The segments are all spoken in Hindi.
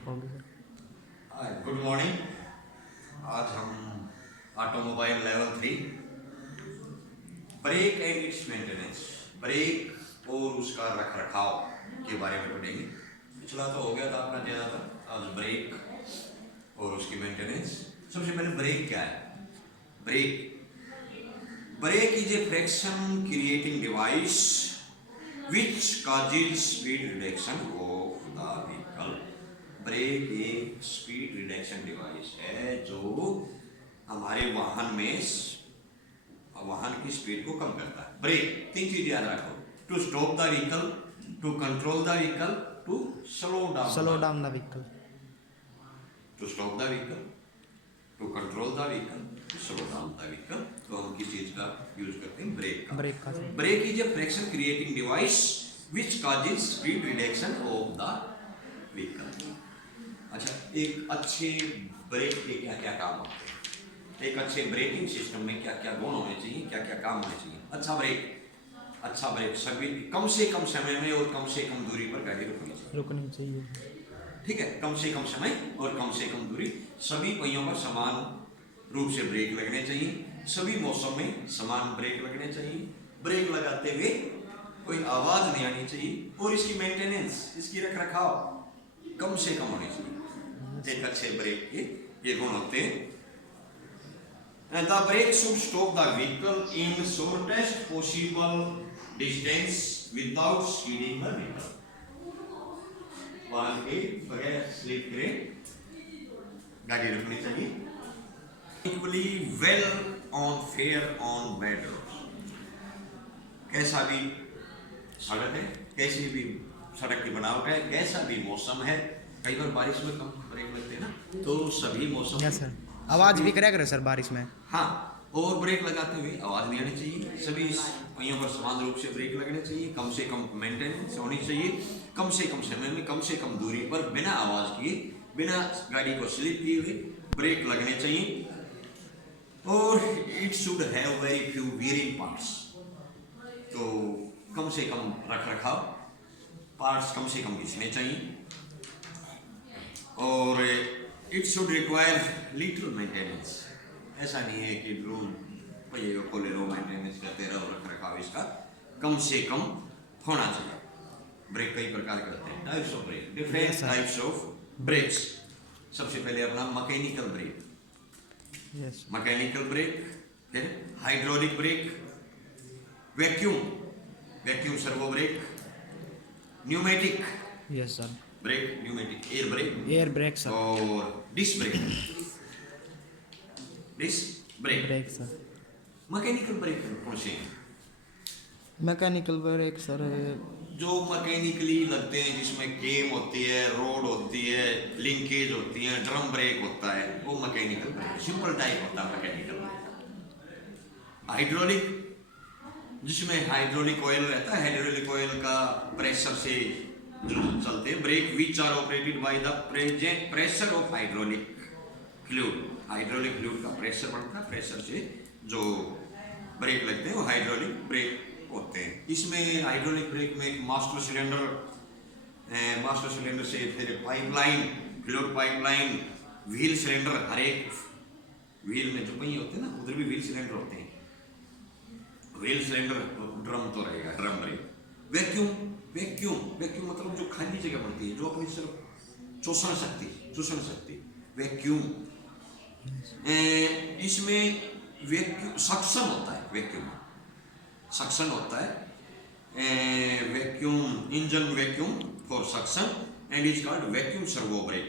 Okay sir. Good morning. आज हम automobile level 3 brake and its maintenance, brake और उसका रख रखाव के बारे में पढ़ेंगे। पिछला तो हो गया था अपना ज़्यादातर, आज ब्रेक और उसकी मेंटेनेंस। सबसे पहले ब्रेक क्या है? Brake is a friction creating device which causes speed reduction of the vehicle. Brake एक स्पीड रिडक्शन डिवाइस है जो हमारे वाहन की स्पीड को कम करता है। ब्रेक 3 चीज याद रखो: to stop the vehicle, to control the vehicle, to slow down the vehicle. To stop the vehicle, to control the vehicle, to slow down the vehicle. तो हम किस चीज का यूज करते हैं? ब्रेक का। Brake is a friction creating device which causes speed reduction of the vehicle. अच्छा, एक अच्छे ब्रेक के क्या क्या काम होते हैं? एक अच्छे ब्रेकिंग सिस्टम में क्या क्या गुण होने चाहिए, क्या क्या काम होने चाहिए? अच्छा ब्रेक सभी कम से कम समय में और कम से कम दूरी पर गाड़ी रुकनी चाहिए। ठीक है, कम से कम समय और कम से कम दूरी। सभी पहियों पर समान रूप से ब्रेक लगने चाहिए। सभी मौसम में समान ब्रेक लगने चाहिए। ब्रेक लगाते हुए कोई आवाज नहीं आनी चाहिए। और इसकी मेंटेनेंस, इसकी रख रखाव कम से कम होनी चाहिए। एक अच्छे ब्रेक के ये गुण होते हैं। The brake should stop the vehicle in shortest possible distance without skidding the vehicle. वाहन के बगैर स्लिप करे गाड़ी रुकनी चाहिए। Equally well on fair on bad roads. कैसा भी सड़क है, कैसी भी सड़क की बनावट है, कैसा भी मौसम है, कई बार बारिश में कम ब्रेक लगते हैं ना, तो सभी मौसम यस सर, आवाज भी करेगा सर बारिश में। हाँ, और ब्रेक लगाते हुए आवाज नहीं आनी चाहिए। सभी पहियों पर समान रूप से ब्रेक लगने चाहिए। कम से कम मेंटेनेंस होनी चाहिए। कम से कम समय में कम से कम दूरी पर बिना आवाज किए, बिना गाड़ी को स्लिप किए हुए ब्रेक लगने चाहिए। और it should have very few wearing parts. तो कम से कम रख रखाव पार्ट्स कम से कम घिसने चाहिए। और it should require little maintenance. ऐसा नहीं है कि रोज पहिए को खोले रहो, मेंटेनेंस करते रहो, रख रखाव इसका कम से कम होना चाहिए। ब्रेक कई प्रकार के होते हैं, types of brake, different types of brakes. सबसे पहले अपना मैकेनिकल ब्रेक, मैकेनिकल ब्रेक है, hydraulic brake, vacuum servo brake, pneumatic yes sir brake, pneumatic air brake sir, और disc brake sir. Mechanical brake कौन से हैं? मैकेनिकल ब्रेक सर जो मैकेनिकली लगते हैं, जिसमें केम होती है, रोड होती है, लिंकेज होती है, ड्रम ब्रेक होता है, वो मैकेनिकल ब्रेक सिंपल टाइप होता है मैकेनिकल ब्रेक। हाइड्रोलिक, जिसमें हाइड्रोलिक ऑयल रहता है, हाइड्रोलिक ऑयल का प्रेशर से चलते हैं brake which are operated by the pressure of hydraulic fluid. Hydraulic fluid का प्रेशर बढ़ता है, प्रेशर से जो ब्रेक लगते हैं वो हाइड्रोलिक ब्रेक होते हैं। इसमें हाइड्रोलिक ब्रेक में एक मास्टर सिलेंडर से फिर pipeline, fluid pipeline, wheel cylinder, हर एक व्हील में जो पहिए होते हैं ना, उधर भी व्हील सिलेंडर होते हैं। व्हील सिलेंडर, ड्रम तो रहेगा, ड्रम ब्रेक। वैक्यूम मतलब जो खाली जगह पड़ती है, जो अपनी सिर्फ चूसण शक्ति वैक्यूम। इसमें वैक्यूम सक्शन होता है, vacuum engine vacuum for suction and is called vacuum servo brake.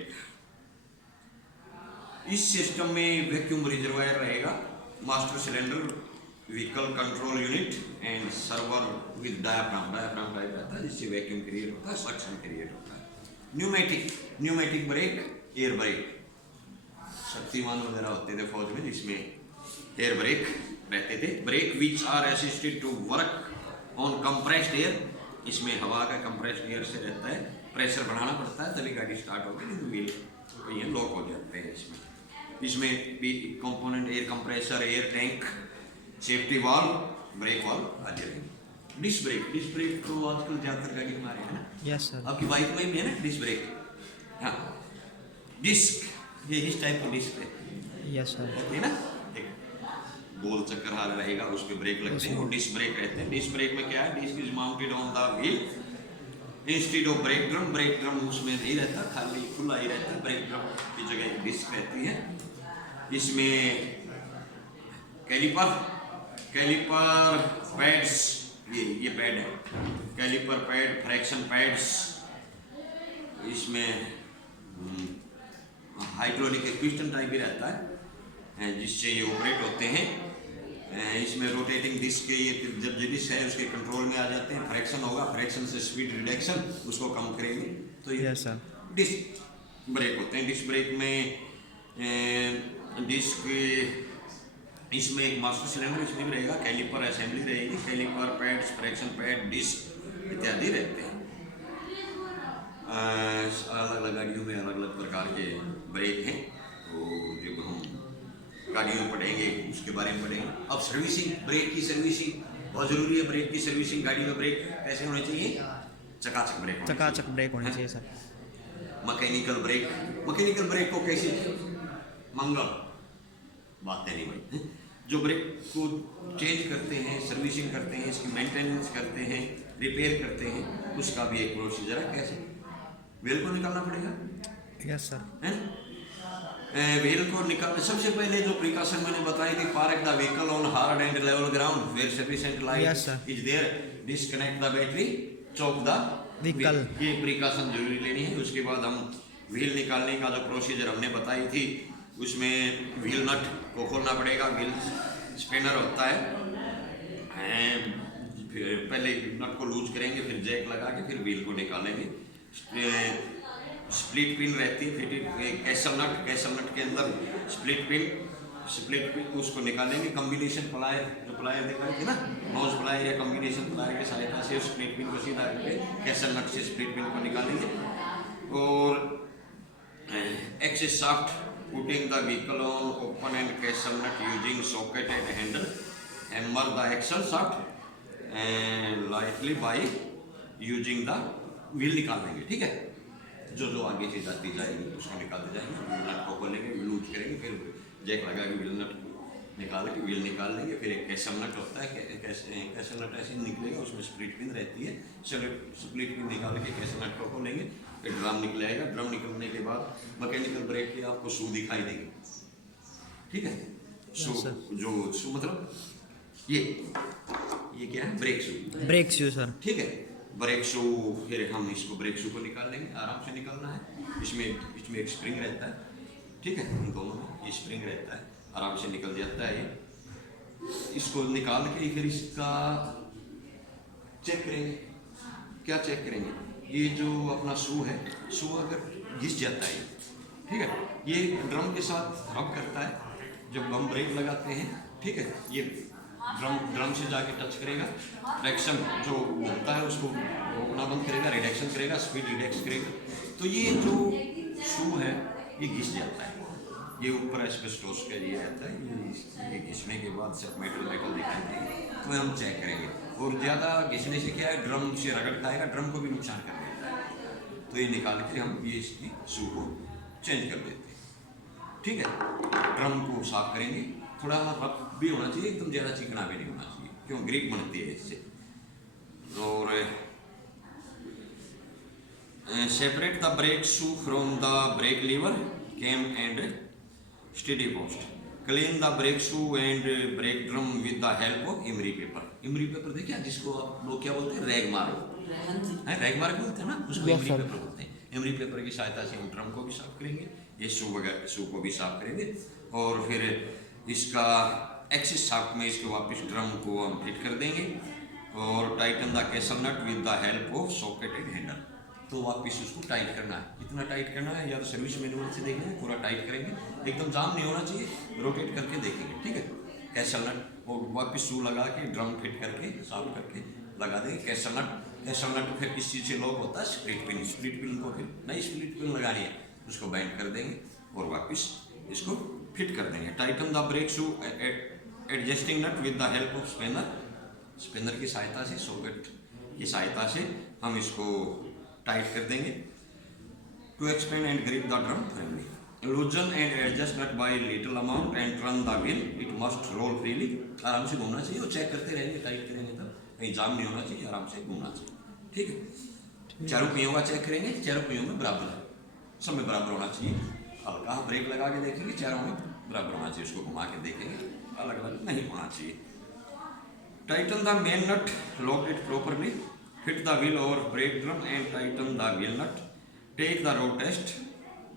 इस सिस्टम में वैक्यूम रिजर्वायर रहेगा, master cylinder, vehicle control unit and server with diaphragm type रहता है, जिससे वैक्यूम क्रिएट होता है, सक्शन क्रिएट होता है। Pneumatic brake, air brake, Shaktiman वगैरह होते थे फौज में, जिसमें एयर ब्रेक रहते थे। Brake which are assisted to work on compressed air, इसमें हवा का कंप्रेस्ड एयर से रहता है, प्रेशर बढ़ाना पड़ता है तभी गाड़ी स्टार्ट होती है, तो ये लॉक हो जाते हैं। इसमें भी component air compressor, air tank, safety valve, brake valve आदि रहेंगे। डिस्क ब्रेक तो आजकल ज्यादातर गाड़ी में आ रहे हैं ना। Yes sir. आपकी बाइक में भी है ना डिस्क ब्रेक। हाँ, डिस्क, ये इस टाइप की डिस्क है, यस सर। होती है ना, एक गोल चक्कर हाल रहेगा, उस पे ब्रेक लगते हैं, वो डिस्क ब्रेक रहते हैं। डिस्क ब्रेक में क्या है, disc is mounted on the wheel instead of brake drum उसमें नहीं रहता, खाली खुला ही रहता है, ब्रेक ड्रम की जगह एक डिस्क रहती है। इसमें कैलिपर पैड्स, ये पैड है, कैलिपर पैड, फ्रैक्शन पैड्स, इसमें हाइड्रोलिक पिस्टन टाइप भी रहता है जिससे ये ऑपरेट होते हैं। इसमें रोटेटिंग डिस्क के ये जब डिस्क है उसके कंट्रोल में आ जाते हैं, फ्रैक्शन होगा, फ्रैक्शन से स्पीड रिडक्शन उसको कम करेंगे, तो ये यस सर। डिस्क ब्रेक होते हैं। डिस्क ब्रेक में डिस्क, इसमें एक मास्टर सिलेंडर इसमें भी रहेगा, कैलिपर असेंबली रहेगी, caliper pads, fraction pad, disc इत्यादि रहते हैं। अलग अलग गाड़ियों में अलग अलग प्रकार के ब्रेक हैं, तो जब हम गाड़ियों में पढ़ेंगे उसके बारे में पढ़ेंगे। अब सर्विसिंग, ब्रेक की सर्विसिंग बहुत ज़रूरी है। ब्रेक की सर्विसिंग, गाड़ी में ब्रेक कैसे होने चाहिए, चकाचक ब्रेक होने चकाचक ब्रेक होनी चाहिए सर। मैकेनिकल ब्रेक को कैसे, मंगल बातें नहीं भाई, जो ब्रेक को चेंज करते हैं, सर्विसिंग करते हैं, इसकी मेंटेनेंस करते हैं, रिपेयर करते हैं, उसका भी एक प्रोसीजर है। कैसे, व्हील को निकालना पड़ेगा, यस सर। है व्हील को निकालने सबसे पहले जो प्रिकॉशन मैंने बताई थी, park the vehicle on hard and level ground where sufficient Yes, sir. Light is there, disconnect the battery, chock the Vehicle. ये प्रिकॉशन जरूरी लेनी है। उसके बाद हम व्हील निकालने का जो प्रोसीजर हमने बताई थी, उसमें व्हील नट को खोलना पड़ेगा, व्हील स्पिनर होता है, फिर पहले नट को लूज करेंगे, फिर जैक लगा के फिर व्हील को निकालेंगे। स्प्लिट पिन रहती है, फिर कैसल नट के अंदर स्प्लिट पिन उसको निकालेंगे। कम्बिनेशन प्लायर, जो प्लायर देखा थे ना, नोज प्लायर या कम्बिनेशन प्लायर की सहायता से स्प्लिट पिन को सीधा करके कैसल नट से स्प्लिट पिन को निकालेंगे। और access shaft, putting the vehicle on open and castle nut using socket and handle, hammer the axle shaft lightly by using the wheel निकाल देंगे। ठीक है, जो आगे से जाती जाएगी उसको निकालते जाएंगे, व्हील नट को खोलेंगे, लूज करेंगे, फिर जैक लगा के व्हील नट निकाल के व्हील निकाल देंगे। फिर एक कैसल नट होता है, कैसल नट ऐसे निकलेगा, उसमें स्प्लिट पिन रहती है, स्प्लिट पिन निकाल के कैसल नट को खोलेंगे, फिर ड्रम निकलेगा। ड्रम निकलने के बाद मैकेनिकल ब्रेक के आपको शू दिखाई देंगे। ठीक है, शू, जो शू मतलब ये क्या है, ब्रेक शू सर। ठीक है, ब्रेक शू, फिर हम इसको ब्रेक शू को निकाल लेंगे, आराम से निकालना है। इसमें एक स्प्रिंग रहता है, ठीक है, इन दोनों में ये स्प्रिंग रहता है, आराम से निकल जाता है ये। इसको निकाल के फिर इसका चेक करेंगे। क्या चेक करेंगे, ये जो अपना शू है, शू अगर घिस जाता है, ठीक है, ये ड्रम के साथ रब करता है जब हम ब्रेक लगाते हैं। ठीक है, ये ड्रम से जाके टच करेगा, फ्रैक्शन जो होता है उसको रोकना बंद करेगा, रिडक्शन करेगा, स्पीड रिडक्स करेगा। तो ये जो शू है ये घिस जाता है, ये ऊपर एस्बेस्टोस का ये रहता है, ये घिसने के बाद सब मेटल दिखाई देंगे, तो हम चेक करेंगे। और ज़्यादा घिसने से क्या है, ड्रम से रगड़ खाएगा, ड्रम को भी नुकसान कर देता है, तो ये निकाल के हम ये इसकी शू को चेंज कर देते हैं। ठीक है, ड्रम को साफ करेंगे, थोड़ा रफ भी होना चाहिए, एकदम ज़्यादा चिकना भी नहीं होना चाहिए, क्यों ग्रिप बनती है इससे। और separate the brake shoe from the brake lever, cam and steady post, clean the brake shoe and brake drum with the help of emery paper. Emery paper देखिए, जिसको आप लोग क्या बोलते हैं, रैग मार्क बोलते हैं ना, उसको इमरी पेपर बोलते हैं। इमरी पेपर की सहायता से हम ड्रम को भी साफ करेंगे, ये शू को भी साफ करेंगे, और फिर इसका एक्सिस शाफ्ट में इसके वापस ड्रम को हम फिट कर देंगे, और tighten the castle nut with the help of socketed handle. तो वापस उसको टाइट करना है, कितना टाइट करना है या तो सर्विस मैनुअल से देखेंगे, पूरा टाइट करेंगे, एकदम जाम नहीं होना चाहिए, रोटेट करके देखेंगे। ठीक है, कैसल नट और वापस शू लगा के ड्रम फिट करके साफ करके लगा देंगे। कैसल नट फिर किस चीज़ से लॉक होता है, स्प्लिट पिन को फिर नई स्प्लिट पिन लगानी है, उसको बैंड कर देंगे और वापस इसको फिट कर देंगे। Tighten the brake shoe adjusting nut with the help of spinner की सहायता से, सॉकेट की सहायता से हम इसको टाइट कर देंगे। To expand and grip the drum firmly. Loosen and adjust nut by little amount and turn the wheel, it must roll freely. आराम से घूमना चाहिए और चेक करते रहेंगे, टाइट करेंगे तब कहीं जाम नहीं होना चाहिए, आराम से घूमना चाहिए। ठीक है, चारों पहियों का चेक करेंगे, चारों पहियों में बराबर है, सब में बराबर होना चाहिए। हल्का ब्रेक लगा के देखेंगे, चारों में बराबर होना चाहिए, उसको घुमा के देखेंगे, अलग अलग नहीं होना चाहिए। Tighten the main nut, lock it properly, fit the wheel over brake drum and tighten the wheel nut, take the road test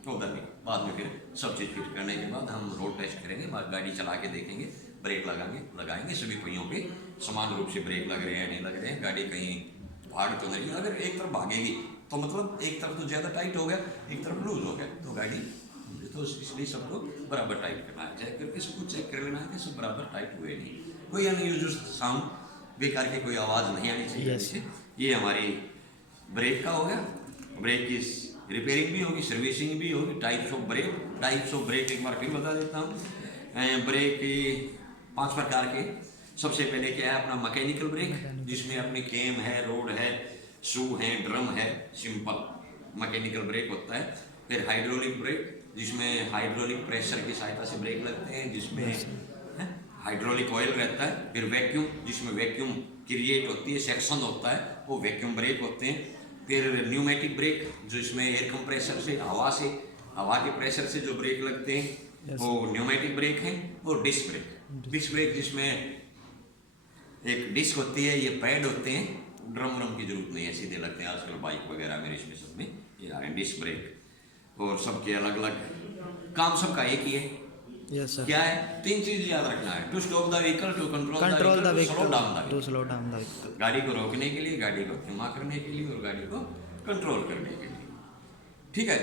of the wheel. बाद में फिर सब चीज़ फिट करने के बाद हम रोड टेस्ट करेंगे, बाद गाड़ी चला के देखेंगे, ब्रेक लगाएंगे सभी पहियों पे समान रूप से ब्रेक लग रहे हैं नहीं लग रहे हैं, गाड़ी कहीं भाग तो नहीं। अगर एक तरफ भागेगी तो मतलब एक तरफ तो ज़्यादा टाइट हो गया, एक तरफ लूज हो गया, तो गाड़ी तो इसलिए सबको बराबर टाइट करना है, चेक करके सबको चेक कर लेना है कि सब बराबर टाइट हुए नहीं, कोई अनयूजुअल साउंड बेकार की कोई आवाज़ नहीं आनी चाहिए। Yes. ये हमारी ब्रेक का हो गया। ब्रेक की रिपेयरिंग भी होगी, सर्विसिंग भी होगी। टाइप्स ऑफ ब्रेक एक बार फिर बता देता हूँ। ब्रेक के 5 प्रकार के। सबसे पहले क्या है अपना मैकेनिकल ब्रेक, जिसमें अपनी केम है, रोड है, शू है, ड्रम है, सिंपल मैकेनिकल ब्रेक होता है। फिर हाइड्रोलिक ब्रेक, जिसमें हाइड्रोलिक प्रेशर की सहायता से ब्रेक लगते हैं, जिसमें हाइड्रोलिक ऑयल रहता है। फिर वैक्यूम, जिसमें वैक्यूम क्रिएट होती है, सेक्शन होता है, वो वैक्यूम ब्रेक होते हैं। फिर न्यूमेटिक ब्रेक, जो इसमें एयर कंप्रेसर से हवा के प्रेशर से जो ब्रेक लगते हैं वो न्यूमेटिक ब्रेक हैं। और डिस्क ब्रेक जिसमें एक डिस्क होती है, ये पैड होते हैं, ड्रम की जरूरत नहीं है, सीधे लगते हैं आजकल बाइक वगैरह में, इसमें सब में ये आ रहे हैं डिस्क ब्रेक। और सबके अलग अलग काम, सबका एक ही है। Yes sir. क्या है? 3 चीज याद रखना है, to stop the vehicle, to control the vehicle, to slow down the vehicle. गाड़ी को रोकने के लिए, गाड़ी को धीमा करने के लिए और गाड़ी को कंट्रोल करने के लिए। ठीक है,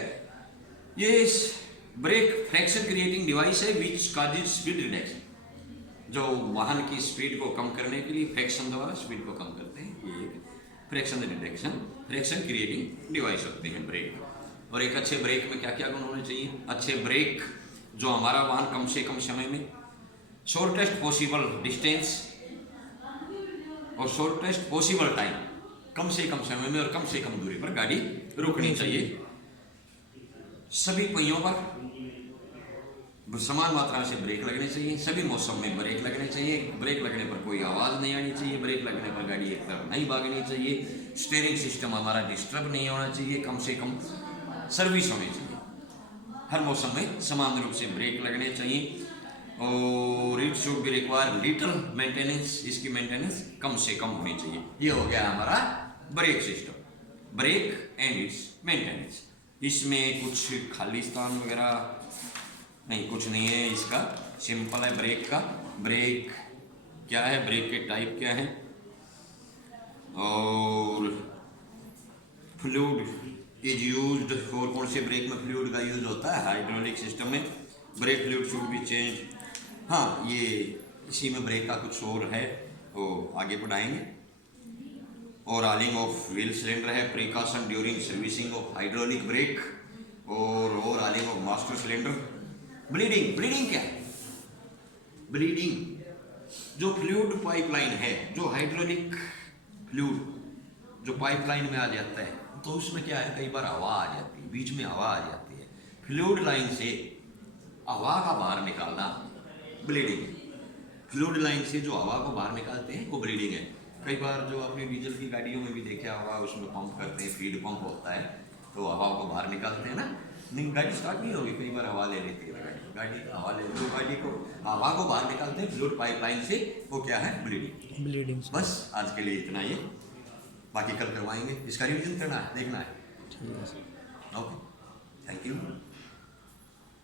ये ब्रेक फ्रैक्शन क्रिएटिंग डिवाइस है विच कॉजेज स्पीड रिडक्शन, जो वाहन की स्पीड को कम करने के लिए फ्रैक्शन द्वारा स्पीड को कम करते हैं। ये फ्रैक्शन क्रिएटिंग डिवाइस होते हैं ब्रेक। और एक अच्छे ब्रेक में क्या क्या गुण होने चाहिए? अच्छे ब्रेक जो हमारा वाहन कम से कम समय में शॉर्टेस्ट पॉसिबल डिस्टेंस और शॉर्टेस्ट पॉसिबल टाइम, कम से कम समय में और कम से कम दूरी पर गाड़ी रुकनी चाहिए। सभी पहियों पर समान मात्रा से ब्रेक लगने चाहिए, सभी मौसम में ब्रेक लगने चाहिए। ब्रेक लगने पर कोई आवाज़ नहीं आनी चाहिए, ब्रेक लगने पर गाड़ी एक तरफ नहीं भागनी चाहिए। स्टीयरिंग सिस्टम हमारा डिस्टर्ब नहीं होना चाहिए, कम से कम सर्विस होनी चाहिए। हर मौसम में समान रूप से ब्रेक लगने चाहिए। और it should be require little maintenance, इसकी मेंटेनेंस कम से कम होनी चाहिए। ये हो गया हमारा brake system, brake and its maintenance. इसमें कुछ खालिस्तान वगैरह नहीं, कुछ नहीं है, इसका सिंपल है ब्रेक का। ब्रेक क्या है, ब्रेक के टाइप क्या है, और फ्लूइड इज यूज्ड फॉर, कौन से ब्रेक में फ्लूइड का यूज होता है? हाइड्रोलिक सिस्टम में brake fluid should be change. हाँ, ये इसी में ब्रेक का कुछ और है, वो आगे बढ़ाएंगे। और ऑयलिंग ऑफ व्हील सिलेंडर है, precaution during servicing of hydraulic brake, और oiling of master cylinder. Bleeding क्या है? ब्लीडिंग जो फ्लूइड पाइपलाइन है, जो हाइड्रोलिक फ्लूइड जो पाइपलाइन में आ जाता है, तो उसमें क्या है, कई बार हवा आ जाती है, बीच में हवा आ जाती है, फ्लूइड लाइन से हवा का बाहर निकालना ब्लीडिंग है। फ्लूइड लाइन से जो हवा को बाहर निकालते हैं वो ब्लीडिंग है। कई बार जो आपने डीजल की गाड़ियों में भी देखा होगा, उसमें पंप करते हैं, फीड पंप होता है, तो हवा को बाहर निकालते हैं ना। नहीं, गाड़ी स्टार्ट नहीं होगी, कई बार हवा ले लेती है गाड़ी हवा ले, तो गाड़ी को हवा को बाहर निकालते हैं फ्लूइड पाइपलाइन से, वो क्या है? ब्लीडिंग। बस आज के लिए इतना ही, बाकी कल करवाएंगे। इसका रिवीजन करना है, देखना है। ठीक है सर। Okay, thank you.